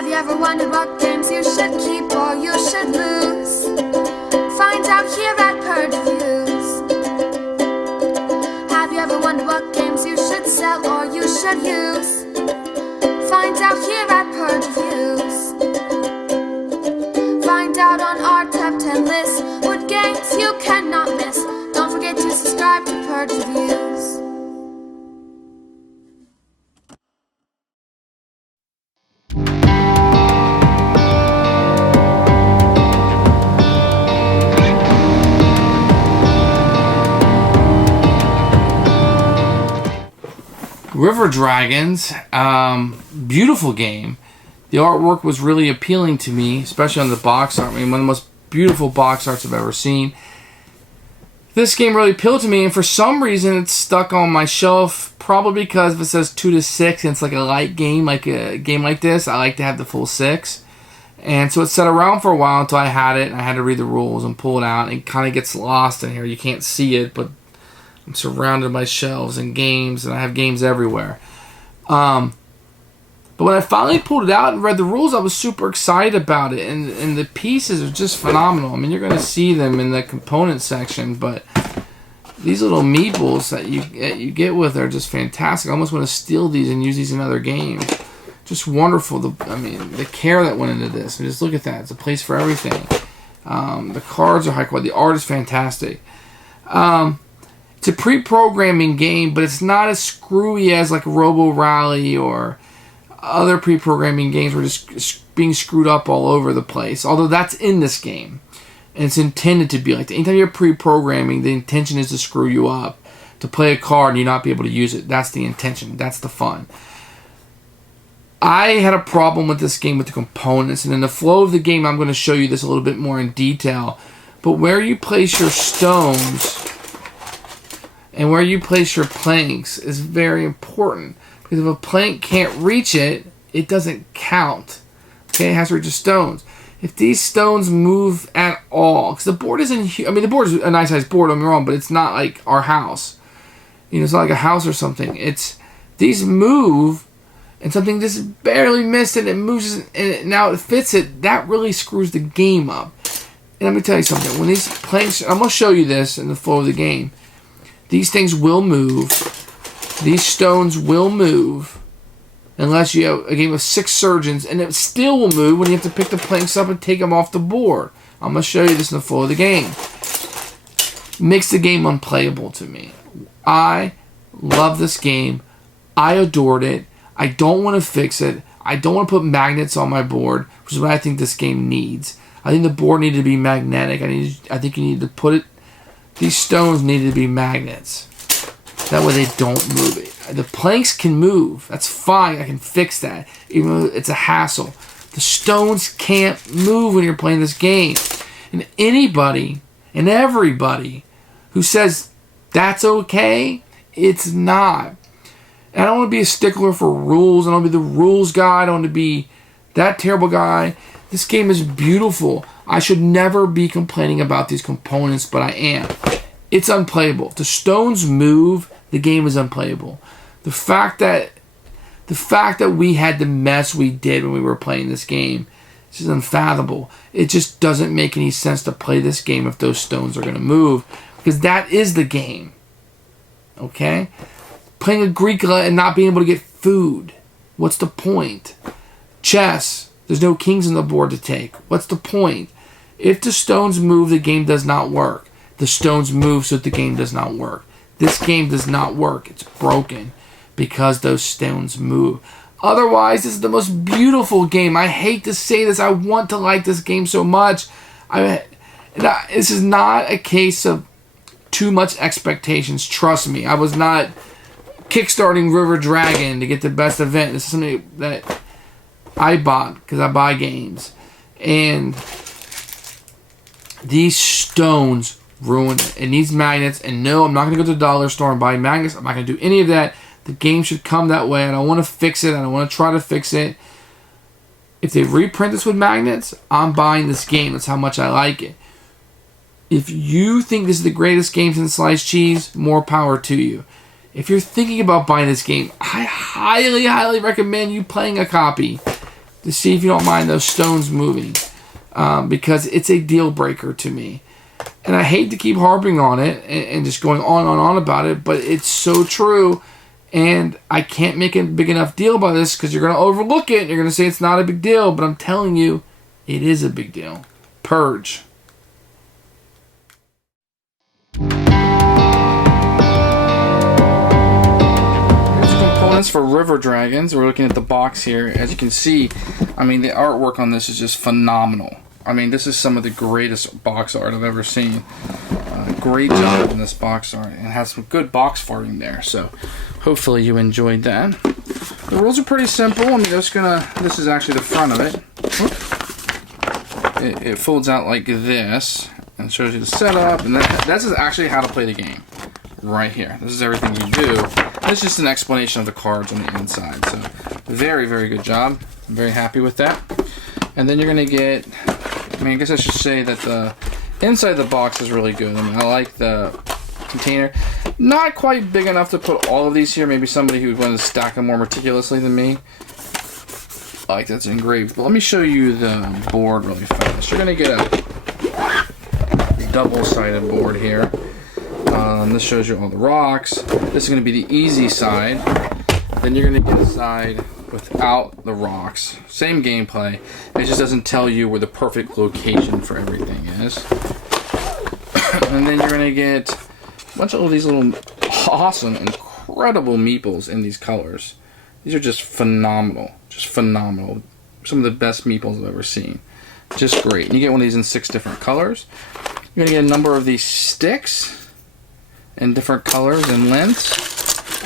Have you ever wondered what games you should keep or you should lose? Find out here at Purge Reviews. Have you ever wondered what games you should sell or you should use? Find out here at Purge Reviews. Find out on our top 10 list what games you cannot miss. Don't forget to subscribe to Purge Reviews. River Dragons, beautiful game. The artwork was really appealing to me, especially on the box art. I mean, one of the most beautiful box arts I've ever seen. This game really appealed to me, and for some reason it's stuck on my shelf, probably because if it says 2 to 6 and it's like a light game, like a game like this, I like to have the full 6. And so it sat around for a while until I had it, and I had to read the rules and pull it out, and it kind of gets lost in here. You can't see it, but I'm surrounded by shelves and games, and I have games everywhere. But when I finally pulled it out and read the rules, I was super excited about it, and the pieces are just phenomenal. I mean, you're going to see them in the component section, but these little meeples that you get with are just fantastic. I almost want to steal these and use these in other games. Just wonderful. The care that went into this. And just look at that. It's a place for everything. The cards are high quality. The art is fantastic. It's a pre-programming game, but it's not as screwy as like Robo Rally or other pre-programming games where just being screwed up all over the place. Although that's in this game, and it's intended to be like that. Anytime you're pre-programming, the intention is to screw you up, to play a card and you not be able to use it. That's the intention. That's the fun. I had a problem with this game with the components, and in the flow of the game, I'm going to show you this a little bit more in detail. But where you place your stones and where you place your planks is very important. Because if a plank can't reach it, it doesn't count. Okay, it has to reach the stones. If these stones move at all, because the board isn't huge. I mean, the board is a nice sized board, don't get me wrong, but it's not like our house. You know, it's not like a house or something. These move, and something just barely missed it, and it moves, and now it fits it. That really screws the game up. And let me tell you something. When these planks, I'm going to show you this in the flow of the game. These things will move. These stones will move unless you have a game of 6 surgeons, and it still will move when you have to pick the planks up and take them off the board. I'm going to show you this in the flow of the game. Makes the game unplayable to me. I love this game. I adored it. I don't want to fix it. I don't want to put magnets on my board, which is what I think this game needs. I think the board needed to be magnetic. I think you need to put it. These stones need to be magnets. That way they don't move it. The planks can move. That's fine. I can fix that. Even though it's a hassle. The stones can't move when you're playing this game. And anybody and everybody who says that's okay, it's not. And I don't want to be a stickler for rules. I don't want to be the rules guy. I don't want to be that terrible guy. This game is beautiful. I should never be complaining about these components, but I am. It's unplayable. If the stones move, the game is unplayable. The fact that we had the mess we did when we were playing this game is just unfathomable. It just doesn't make any sense to play this game if those stones are going to move, because that is the game. Okay? Playing Agricola and not being able to get food. What's the point? Chess. There's no kings on the board to take. What's the point? If the stones move, the game does not work. The stones move, so the game does not work. This game does not work. It's broken because those stones move. Otherwise, this is the most beautiful game. I hate to say this. I want to like this game so much. This is not a case of too much expectations. Trust me. I was not kickstarting River Dragon to get the best event. This is something that I bought because I buy games. And these stones ruined it. It needs magnets. And no, I'm not going to go to the dollar store and buy magnets. I'm not going to do any of that. The game should come that way. I don't want to fix it. I don't want to try to fix it. If they reprint this with magnets, I'm buying this game. That's how much I like it. If you think this is the greatest game since sliced cheese, more power to you. If you're thinking about buying this game, I highly, highly recommend you playing a copy. to see if you don't mind those stones moving, because it's a deal breaker to me. And I hate to keep harping on it and just going on and on about it, but it's so true. And I can't make a big enough deal about this because you're going to overlook it. And you're going to say it's not a big deal, but I'm telling you, it is a big deal. Purge. For river dragons. We're looking at the box here. As you can see, I mean, the artwork on this is just phenomenal. I mean, this is some of the greatest box art I've ever seen. Great job in this box art, and has some good box farting there, so hopefully you enjoyed that. The rules are pretty simple. I mean, this is actually the front of it. It folds out like this and shows you the setup, and that's actually how to play the game right here. This is everything you do. It's just an explanation of the cards on the inside. So very, very good job. I'm very happy with that. And then you're going to get, I mean, I guess I should say that the inside of the box is really good. I mean, I like the container. Not quite big enough to put all of these here. Maybe somebody who wanted to stack them more meticulously than me. Like that's engraved. But let me show you the board really fast. You're going to get a double-sided board here. This shows you all the rocks. This is going to be the easy side. Then you're going to get a side without the rocks. Same gameplay. It just doesn't tell you where the perfect location for everything is. And then you're going to get a bunch of all these little awesome, incredible meeples in these colors. These are just phenomenal. Just phenomenal. Some of the best meeples I've ever seen. Just great. And you get one of these in 6 different colors. You're going to get a number of these sticks in different colors and lengths.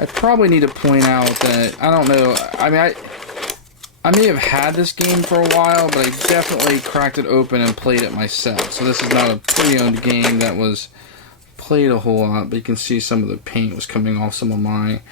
I probably need to point out that I don't know. I mean, I may have had this game for a while, but I definitely cracked it open and played it myself. So this is not a pre-owned game that was played a whole lot, but you can see some of the paint was coming off some of mine.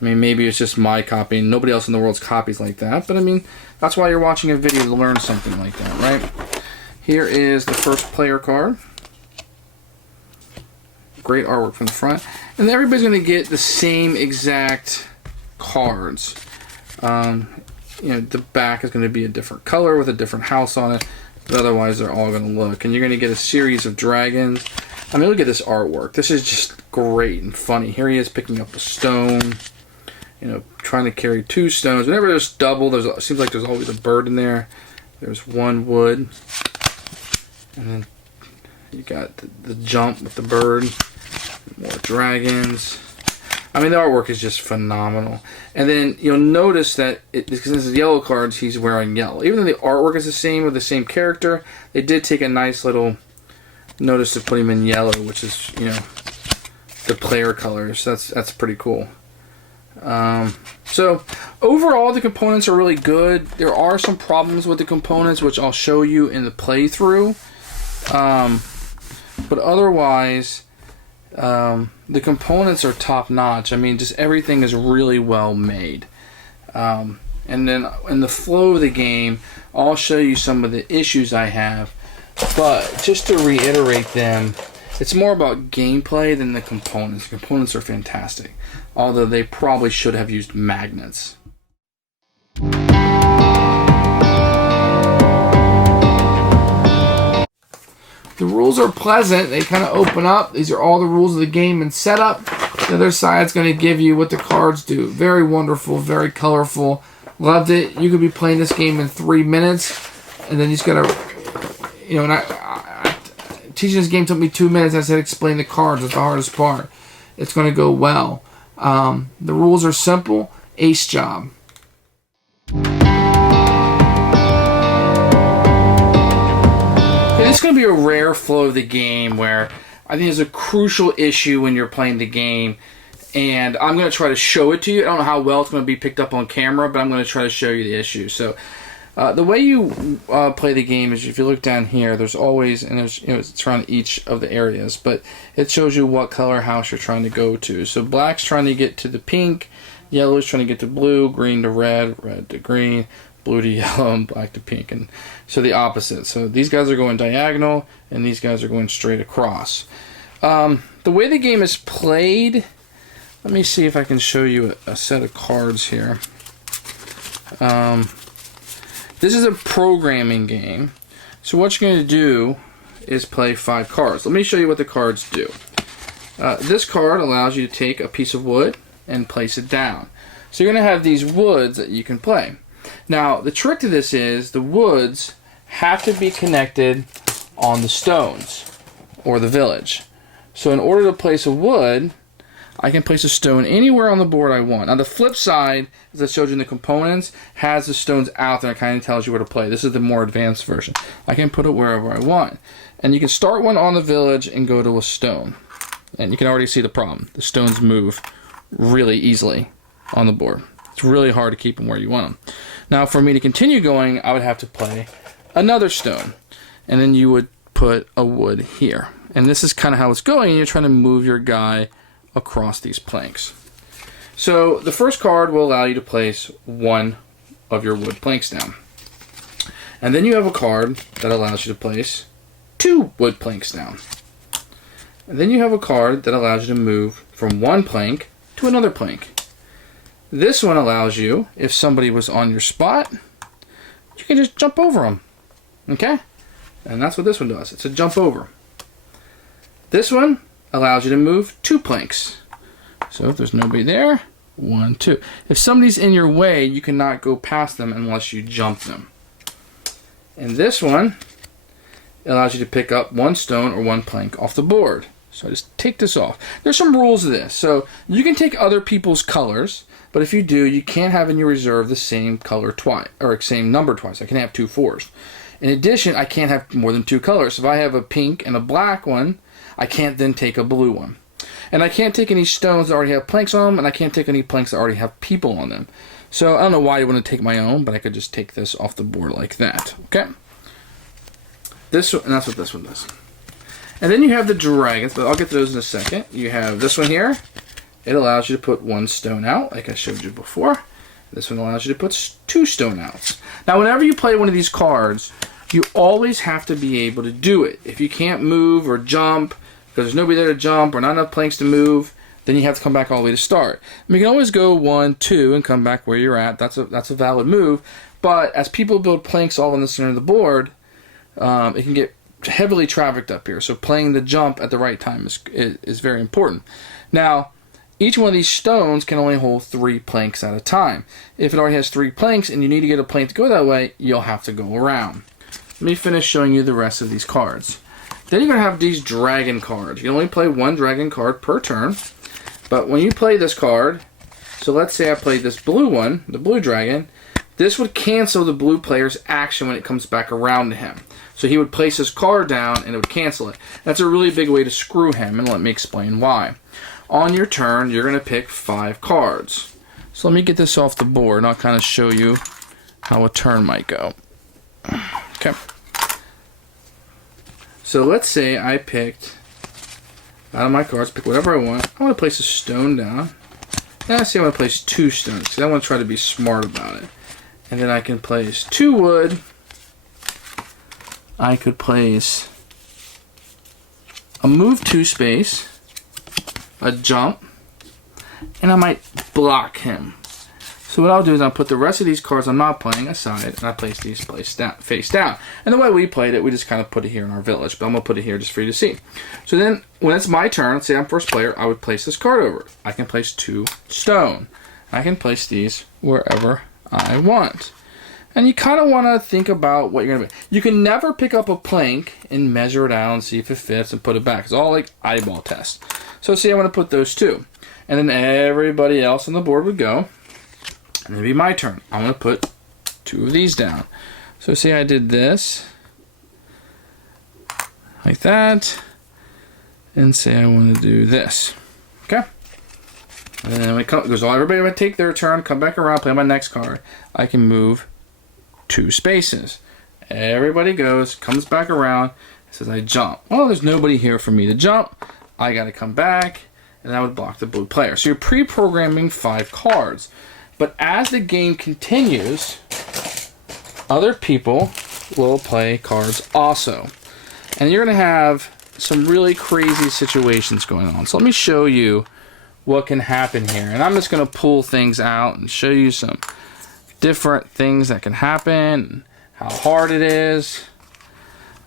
I mean, maybe it's just my copy. Nobody else in the world's copies like that. But I mean, that's why you're watching a video, to learn something like that, right? Here is the first player card. Great artwork from the front. And then everybody's going to get the same exact cards. The back is going to be a different color with a different house on it. But otherwise, they're all going to look. And you're going to get a series of dragons. I mean, look at this artwork. This is just great and funny. Here he is picking up a stone. Trying to carry 2 stones. Whenever there's double, it seems like there's always a bird in there. There's 1 wood. And then you got the jump with the bird. More dragons. I mean, the artwork is just phenomenal. And then you'll notice that, because this is yellow cards, he's wearing yellow. Even though the artwork is the same with the same character, they did take a nice little notice to put him in yellow, which is, the player colors. That's pretty cool. So overall, the components are really good. There are some problems with the components, which I'll show you in the playthrough. But otherwise, the components are top notch. I mean, just everything is really well made. And then in the flow of the game, I'll show you some of the issues I have. But just to reiterate them, it's more about gameplay than the components. The components are fantastic, although they probably should have used magnets. The rules are pleasant. They kind of open up. These are all the rules of the game and setup. The other side's going to give you what the cards do. Very wonderful, very colorful. Loved it. You could be playing this game in 3 minutes, and then you just got to, and I teaching this game took me 2 minutes. I said explain the cards. That's the hardest part. It's going to go well. The rules are simple. Ace job. This is going to be a rare flow of the game where I think there's a crucial issue when you're playing the game, and I'm going to try to show it to you. I don't know how well it's going to be picked up on camera, but I'm going to try to show you the issue. So the way you play the game is, if you look down here, there's always, and there's, it's around each of the areas, but it shows you what color house you're trying to go to. So black's trying to get to the pink, yellow's trying to get to blue, green to red, red to green, blue to yellow, and black to pink, and so the opposite. So these guys are going diagonal, and these guys are going straight across. The way the game is played, let me see if I can show you a set of cards here. This is a programming game. So what you're going to do is play 5 cards. Let me show you what the cards do. This card allows you to take a piece of wood and place it down. So you're going to have these woods that you can play. Now, the trick to this is the woods have to be connected on the stones or the village. So in order to place a wood, I can place a stone anywhere on the board I want. Now the flip side, as I showed you in the components, has the stones out there and kind of tells you where to play. This is the more advanced version. I can put it wherever I want. And you can start one on the village and go to a stone. And you can already see the problem. The stones move really easily on the board. It's really hard to keep them where you want them. Now for me to continue going, I would have to play another stone. And then you would put a wood here. And this is kind of how it's going. You're trying to move your guy across these planks. So the first card will allow you to place one of your wood planks down. And then you have a card that allows you to place 2 wood planks down. And then you have a card that allows you to move from one plank to another plank. This one allows you, if somebody was on your spot, you can just jump over them. Okay? And that's what this one does. It's a jump over. This one allows you to move 2 planks. So if there's nobody there, 1, 2. If somebody's in your way, you cannot go past them unless you jump them. And this one allows you to pick up 1 stone or 1 plank off the board. So I just take this off. There's some rules to this. So you can take other people's colors, but if you do, you can't have in your reserve the same color twice, or same number twice. I can have 2 4s. In addition, I can't have more than 2 colors. If I have a pink and a black one, I can't then take a blue one. And I can't take any stones that already have planks on them, and I can't take any planks that already have people on them. So I don't know why you want to take my own, but I could just take this off the board like that. Okay? This one, and that's what this one does. And then you have the dragons, but I'll get to those in a second. You have this one here. It allows you to put 1 stone out, like I showed you before. This one allows you to put 2 stone outs. Now, whenever you play one of these cards, you always have to be able to do it. If you can't move or jump, because there's nobody there to jump or not enough planks to move, then you have to come back all the way to start. I mean, you can always go 1, 2 and come back where you're at. That's a valid move. But as people build planks all in the center of the board, it can get heavily trafficked up here. So playing the jump at the right time is very important. Now, each one of these stones can only hold 3 planks at a time. If it already has 3 planks and you need to get a plank to go that way, you'll have to go around. Let me finish showing you the rest of these cards. Then you're going to have these dragon cards. You can only play 1 dragon card per turn. But when you play this card, so let's say I played this blue one, the blue dragon, this would cancel the blue player's action when it comes back around to him. So he would place his card down and it would cancel it. That's a really big way to screw him, and let me explain why. On your turn, you're going to pick 5 cards. So let me get this off the board and I'll kind of show you how a turn might go. Okay. So let's say I picked, out of my cards, pick whatever I want. I want to place a stone down. And I say I want to place 2 stones because I want to try to be smart about it. And then I can place 2 wood. I could place a move 2 space, a jump, and I might block him. So what I'll do is I'll put the rest of these cards I'm not playing aside, and I place these face down. And the way we played it, we just kind of put it here in our village, but I'm going to put it here just for you to see. So then, when it's my turn, let's say I'm first player, I would place this card over. I can place 2 stone. I can place these wherever I want. And you kind of want to think about what you're going to do. You can never pick up a plank and measure it out and see if it fits and put it back. It's all like eyeball tests. So say I want to put those 2. And then everybody else on the board would go. And it'd be my turn. I'm going to put 2 of these down. So say I did this. Like that. And say I want to do this. Okay? And then when it goes, everybody would take their turn, come back around, play my next card. I can move 2 spaces. Everybody goes, comes back around, says I jump. Well, there's nobody here for me to jump. I got to come back, and that would block the blue player. So you're pre-programming 5 cards. But as the game continues, other people will play cards also. And you're going to have some really crazy situations going on. So let me show you what can happen here. And I'm just going to pull things out and show you some different things that can happen, how hard it is.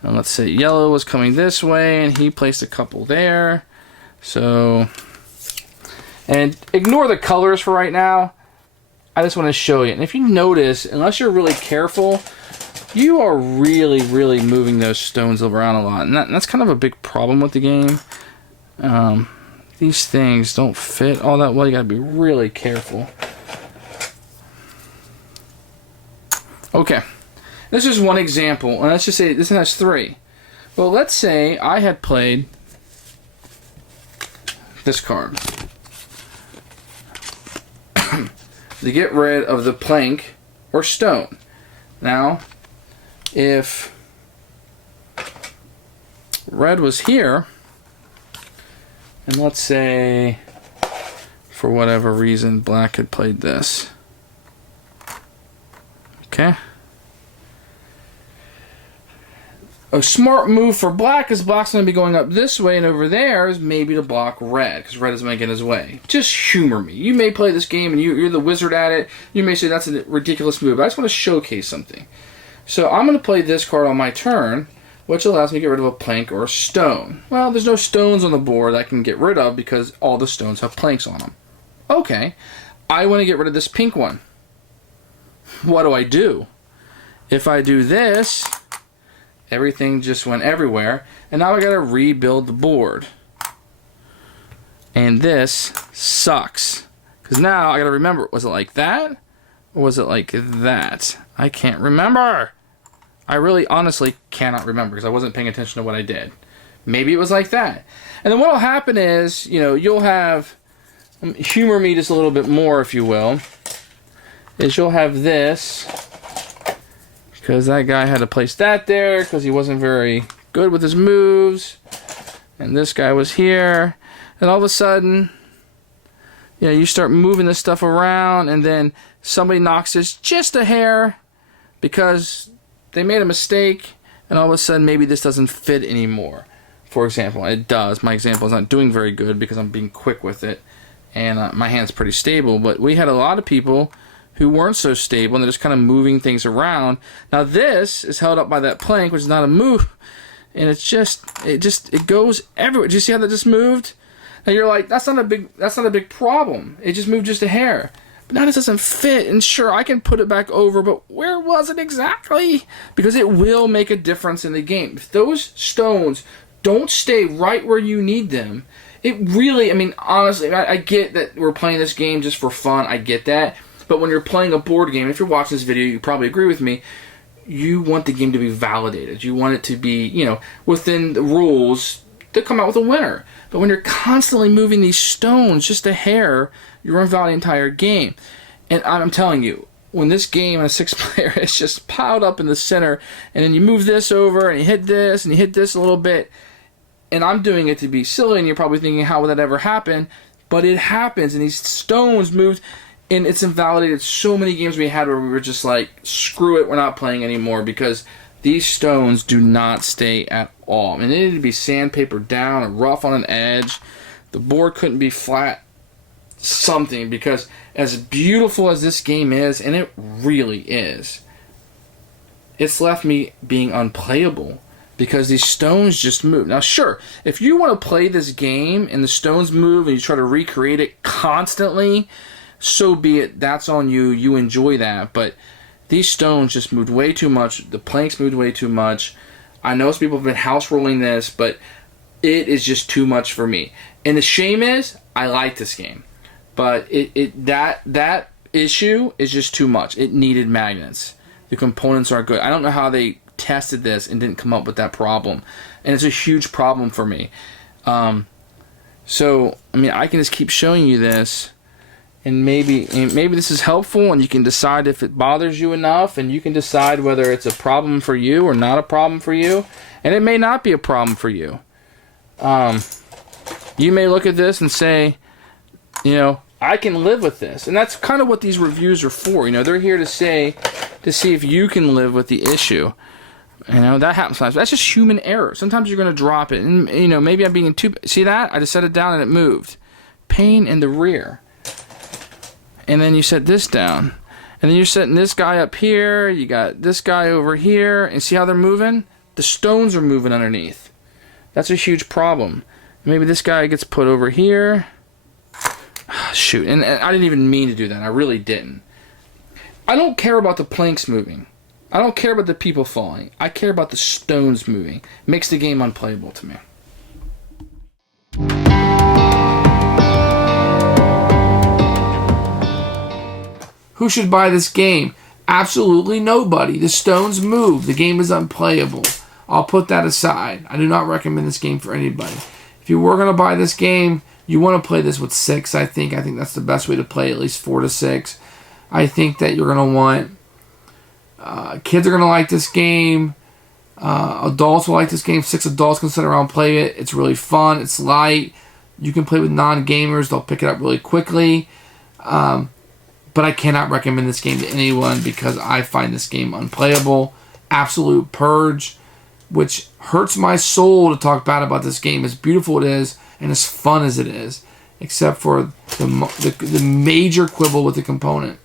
And let's say yellow was coming this way, and he placed a couple there. So, and ignore the colors for right now. I just want to show you. And if you notice, unless you're really careful, you are really moving those stones around a lot. And that's kind of a big problem with the game. These things don't fit all that well. You gotta be really careful. Okay, this is one example. And let's just say this has 3. Well, let's say I had played this card to get rid of the plank or stone. Now, if red was here, and let's say for whatever reason black had played this, okay, a smart move for black is black's going to be going up this way, and over there is maybe to block red, because red is going to get in his way. Just humor me. You may play this game and you're the wizard at it. You may say that's a ridiculous move, but I just want to showcase something. So I'm going to play this card on my turn, which allows me to get rid of a plank or a stone. Well, there's no stones on the board I can get rid of because all the stones have planks on them. Okay, I want to get rid of this pink one. What do? If I do this, everything just went everywhere, and now I gotta rebuild the board. And this sucks, because now I gotta remember, was it like that, or was it like that? I can't remember. I really honestly cannot remember, because I wasn't paying attention to what I did. Maybe it was like that. And then what'll happen is, you know, you'll have, humor me just a little bit more, if you will, is you'll have this, because that guy had to place that there because he wasn't very good with his moves. And this guy was here. And all of a sudden, you know, you start moving this stuff around, and then somebody knocks this just a hair because they made a mistake, and all of a sudden maybe this doesn't fit anymore. For example, it does. My example is not doing very good because I'm being quick with it, and my hand's pretty stable. But we had a lot of people who weren't so stable, and they're just kind of moving things around. Now this is held up by that plank, which is not a move, and it goes everywhere. Do you see how that just moved? Now you're like, that's not a big problem. It just moved just a hair. But now this doesn't fit, and sure, I can put it back over, but where was it exactly? Because it will make a difference in the game. If those stones don't stay right where you need them, it really, I mean, honestly, I get that we're playing this game just for fun. I get that. But when you're playing a board game, if you're watching this video, you probably agree with me, you want the game to be validated. You want it to be, you know, within the rules to come out with a winner. But when you're constantly moving these stones just a hair, you're invalidating the entire game. And I'm telling you, when this game on a 6-player is just piled up in the center, and then you move this over, and you hit this, and you hit this a little bit, and I'm doing it to be silly, and you're probably thinking, how would that ever happen? But it happens, and these stones moved. And it's invalidated so many games we had where we were just like, screw it, we're not playing anymore, because these stones do not stay at all. I mean, they needed to be sandpapered down or rough on an edge. The board couldn't be flat. Something, because as beautiful as this game is, and it really is, it's left me being unplayable because these stones just move. Now, sure, if you want to play this game and the stones move and you try to recreate it constantly, so be it. That's on you. You enjoy that. But these stones just moved way too much. The planks moved way too much. I know some people have been house rolling this, but it is just too much for me. And the shame is, I like this game, but that issue is just too much. It needed magnets. The components aren't good. I don't know how they tested this and didn't come up with that problem, and it's a huge problem for me. So I mean, I can just keep showing you this. And maybe this is helpful, and you can decide if it bothers you enough, and you can decide whether it's a problem for you or not a problem for you. And it may not be a problem for you. You may look at this and say, you know, I can live with this. And that's kind of what these reviews are for. You know, they're here to see if you can live with the issue. You know, that happens sometimes. That's just human error. Sometimes you're going to drop it. And, you know, maybe I'm being too... See that? I just set it down and it moved. Pain in the rear. And then you set this down. And then you're setting this guy up here. You got this guy over here. And see how they're moving? The stones are moving underneath. That's a huge problem. Maybe this guy gets put over here. Shoot, and I didn't even mean to do that. I really didn't. I don't care about the planks moving. I don't care about the people falling. I care about the stones moving. It makes the game unplayable to me. Who should buy this game? Absolutely nobody. The stones move. The game is unplayable. I'll put that aside. I do not recommend this game for anybody. If you were going to buy this game, you want to play this with 6, I think. I think that's the best way to play, at least 4 to 6. I think that you're going to want... kids are going to like this game. Adults will like this game. 6 adults can sit around and play it. It's really fun. It's light. You can play with non-gamers. They'll pick it up really quickly. But I cannot recommend this game to anyone because I find this game unplayable. Absolute Purge, which hurts my soul to talk bad about this game. As beautiful it is and as fun as it is, except for the major quibble with the component.